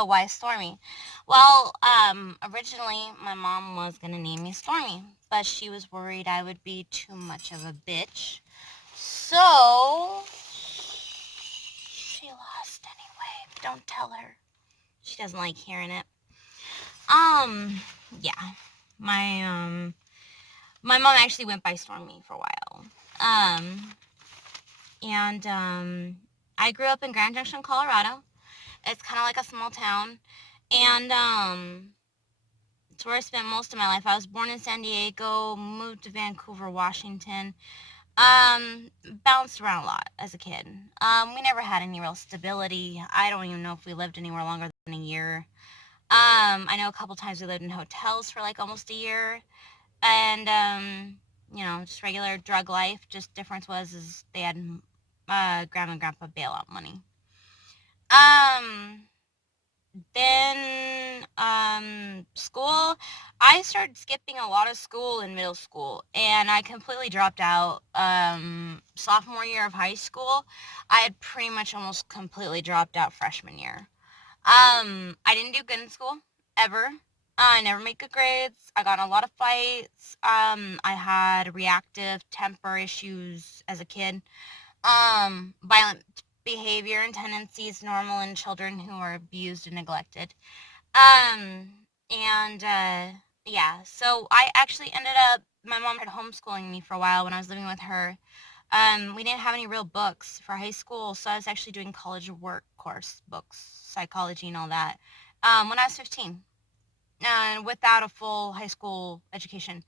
So why Stormy? Well, originally my mom was gonna name me Stormy, but she was worried I would be too much of a bitch. So she lost anyway. Don't tell her. She doesn't like hearing it. Um, yeah. My my mom actually went by Stormy for a while. Um, and I grew up in Grand Junction, Colorado. It's kind of like a small town, and it's where I spent most of my life. I was born in San Diego, moved to Vancouver, Washington. Um, Bounced around a lot as a kid. We never had any real stability. I don't even know if we lived anywhere longer than a year. I know a couple times we lived in hotels for like almost a year, and just regular drug life. Just difference was is they had grandma and grandpa bailout money. Um, then school, I started skipping a lot of school in middle school, and I completely dropped out sophomore year of high school. I had pretty much almost completely dropped out freshman year. I didn't do good in school ever. I never made good grades. I got in a lot of fights. I had reactive temper issues as a kid. Violent behavior and tendencies normal in children who are abused and neglected. Um, and yeah, so I actually ended up. My mom had homeschooling me for a while when I was living with her. We didn't have any real books for high school, so I was actually doing college work course books, psychology and all that. When I was 15, without a full high school education.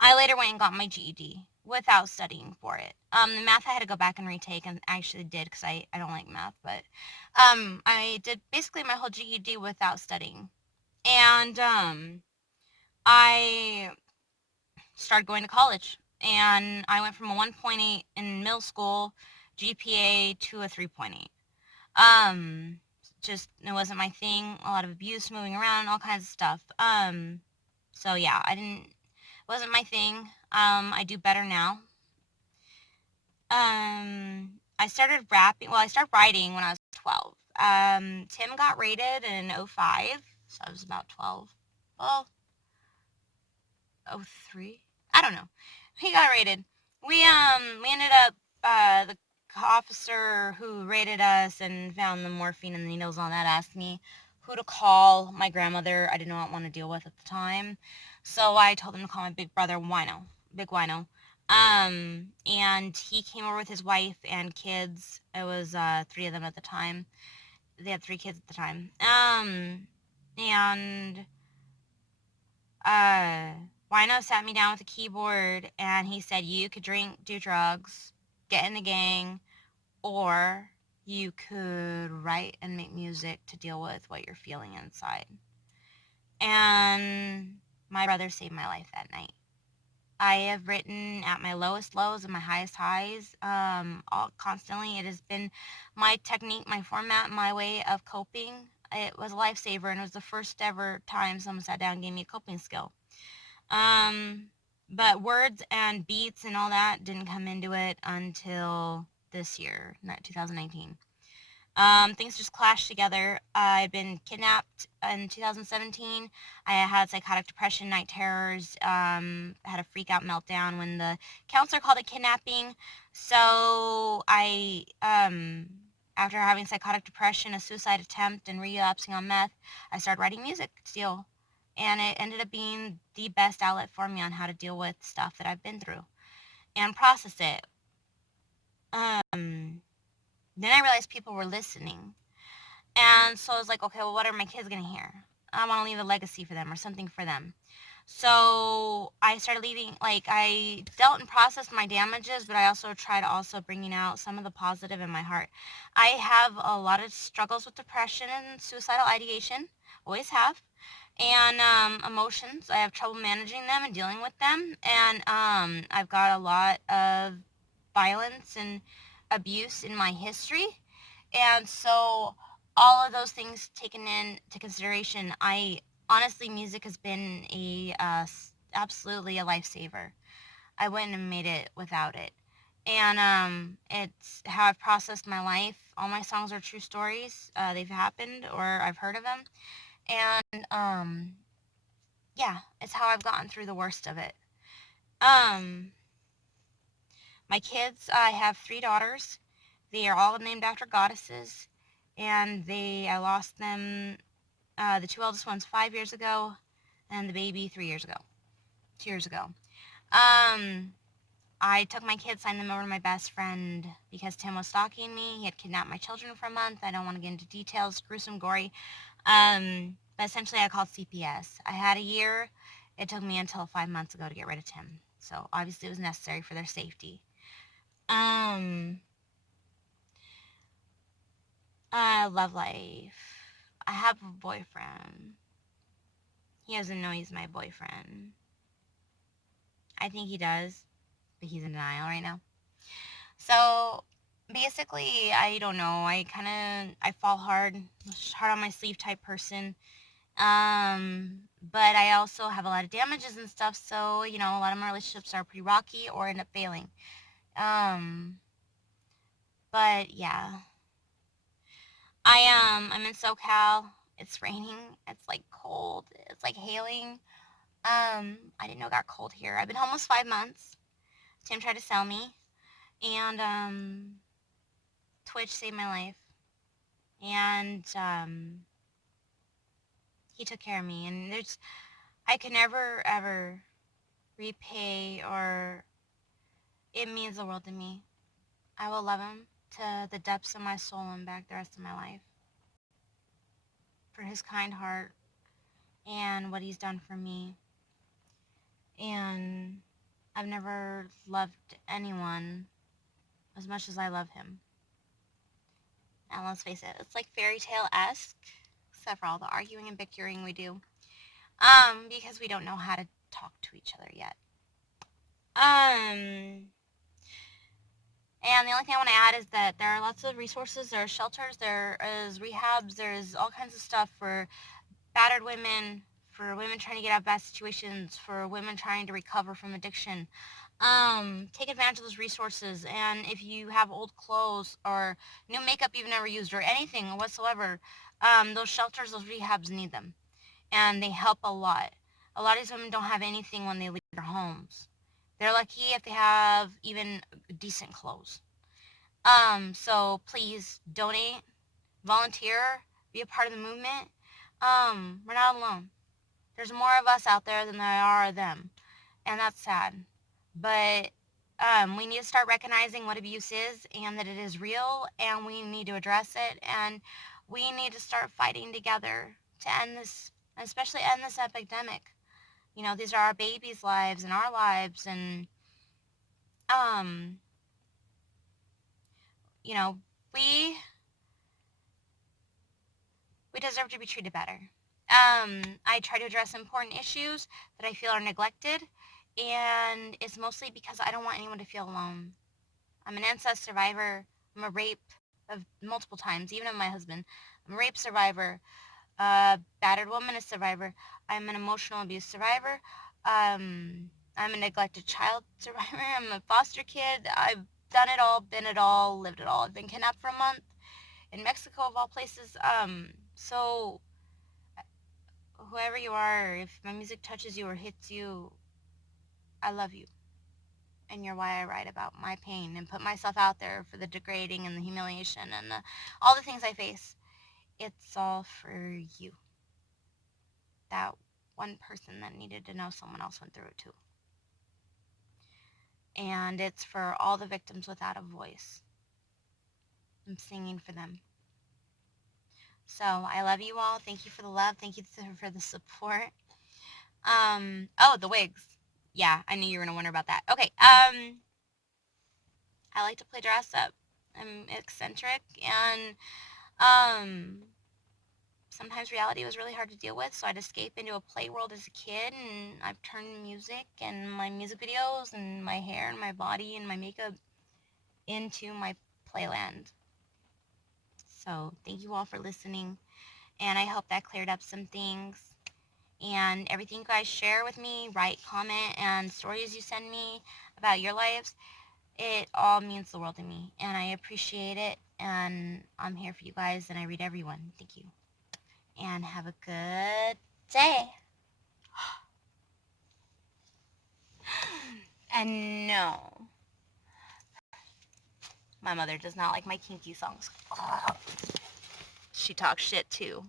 I later went and got my GED without studying for it. The math I had to go back and retake, and I actually did because I don't like math, but I did basically my whole GED without studying. And I started going to college, and I went from a 1.8 in middle school GPA to a 3.8. Um, just it wasn't my thing. A lot of abuse, moving around, all kinds of stuff. So yeah, I didn't. It wasn't my thing. I do better now. I started rapping. Well, I started writing when I was 12. Tim got rated in '05, so I was about 12. Well, '03. I don't know. He got rated. We ended up the officer who rated us and found the morphine and the needles on that asked me who to call. My grandmother I did not want to deal with at the time, so I told him to call my big brother Wino, Big Wino. And he came over with his wife and kids. It was three of them at the time. They had three kids at the time. And uh, Wino sat me down with a keyboard and he said, you could drink, do drugs, get in the gang, or you could write and make music to deal with what you're feeling inside. And my brother saved my life that night. I have written at my lowest lows and my highest highs, all constantly. It has been my technique, my format, my way of coping. It was a lifesaver, and it was the first ever time someone sat down and gave me a coping skill. Um, but words and beats and all that didn't come into it until this year, not 2019. Things just clashed together. I'd been kidnapped in 2017. I had psychotic depression, night terrors, had a freak out meltdown when the counselor called it kidnapping. So after having psychotic depression, a suicide attempt, and relapsing on meth, I started writing music to deal. And it ended up being the best outlet for me on how to deal with stuff that I've been through and process it. Then I realized people were listening. And so I was like, okay, well, what are my kids going to hear? I want to leave a legacy for them or something for them. So I started leaving, like, I dealt and processed my damages, but I also tried also bringing out some of the positive in my heart. I have a lot of struggles with depression and suicidal ideation, always have, and emotions. I have trouble managing them and dealing with them, and I've got a lot of violence and abuse in my history, and so all of those things taken into consideration, I honestly, music has been absolutely a lifesaver. I wouldn't have made it without it. And it's how I've processed my life. All my songs are true stories. They've happened or I've heard of them. And yeah, it's how I've gotten through the worst of it. Um, my kids, I have 3 daughters. They are all named after goddesses, and I lost them. The 2 eldest ones 5 years ago, and the baby 3 years ago, 2 years ago. Um, I took my kids, signed them over to my best friend because Tim was stalking me. He had kidnapped my children for a month. I don't want to get into details, gruesome, gory. But essentially, I called CPS. I had a year. It took me until 5 months ago to get rid of Tim. So obviously, it was necessary for their safety. Love life. I have a boyfriend. He doesn't know he's my boyfriend. I think he does, but he's in denial right now. So basically, I don't know. I fall hard on my sleeve type person. But I also have a lot of damages and stuff. So, a lot of my relationships are pretty rocky or end up failing. But yeah, I'm in SoCal. It's raining. It's like cold. It's like hailing. I didn't know it got cold here. I've been almost 5 months. Tim tried to sell me, and Twitch saved my life, and he took care of me. And I can never ever repay, or it means the world to me. I will love him to the depths of my soul and back the rest of my life for his kind heart and what he's done for me. And I've never loved anyone as much as I love him. And let's face it, it's like fairy tale-esque, except for all the arguing and bickering we do. Because we don't know how to talk to each other yet. And the only thing I want to add is that there are lots of resources. There are shelters, there is rehabs, there's all kinds of stuff for battered women, for women trying to get out of bad situations, for women trying to recover from addiction. Take advantage of those resources. And if you have old clothes or new makeup you've never used or anything whatsoever, those shelters, those rehabs need them. And they help a lot. A lot of these women don't have anything when they leave their homes. They're lucky if they have even decent clothes. So please donate, volunteer, be a part of the movement. We're not alone. There's more of us out there than there are of them. And that's sad. But we need to start recognizing what abuse is and that it is real, and we need to address it, and we need to start fighting together to end this, especially end this epidemic. These are our babies' lives and our lives, and um, we deserve to be treated better. I try to address important issues that I feel are neglected, and it's mostly because I don't want anyone to feel alone. I'm an incest survivor. I'm a rape of multiple times, even of my husband. I'm a rape survivor, a battered woman, a survivor. I'm an emotional abuse survivor. I'm a neglected child survivor. I'm a foster kid. I've done it all, been it all, lived it all. I've been kidnapped for a month in Mexico, of all places. So whoever you are, if my music touches you or hits you, I love you. And you're why I write about my pain and put myself out there for the degrading and the humiliation and all the things I face. It's all for you. That one person that needed to know someone else went through it too. And it's for all the victims without a voice. I'm singing for them. So I love you all. Thank you for the love. Thank you for the support. Oh, the wigs. Yeah, I knew you were going to wonder about that. Okay, I like to play dress up. I'm eccentric, and sometimes reality was really hard to deal with, so I'd escape into a play world as a kid, and I've turned music and my music videos and my hair and my body and my makeup into my playland. So thank you all for listening, and I hope that cleared up some things. And everything you guys share with me, write, comment, and stories you send me about your lives, It all means the world to me, and I appreciate it, and I'm here for you guys, and I read everyone. Thank you. And have a good day. And no, my mother does not like my kinky songs. She talks shit too.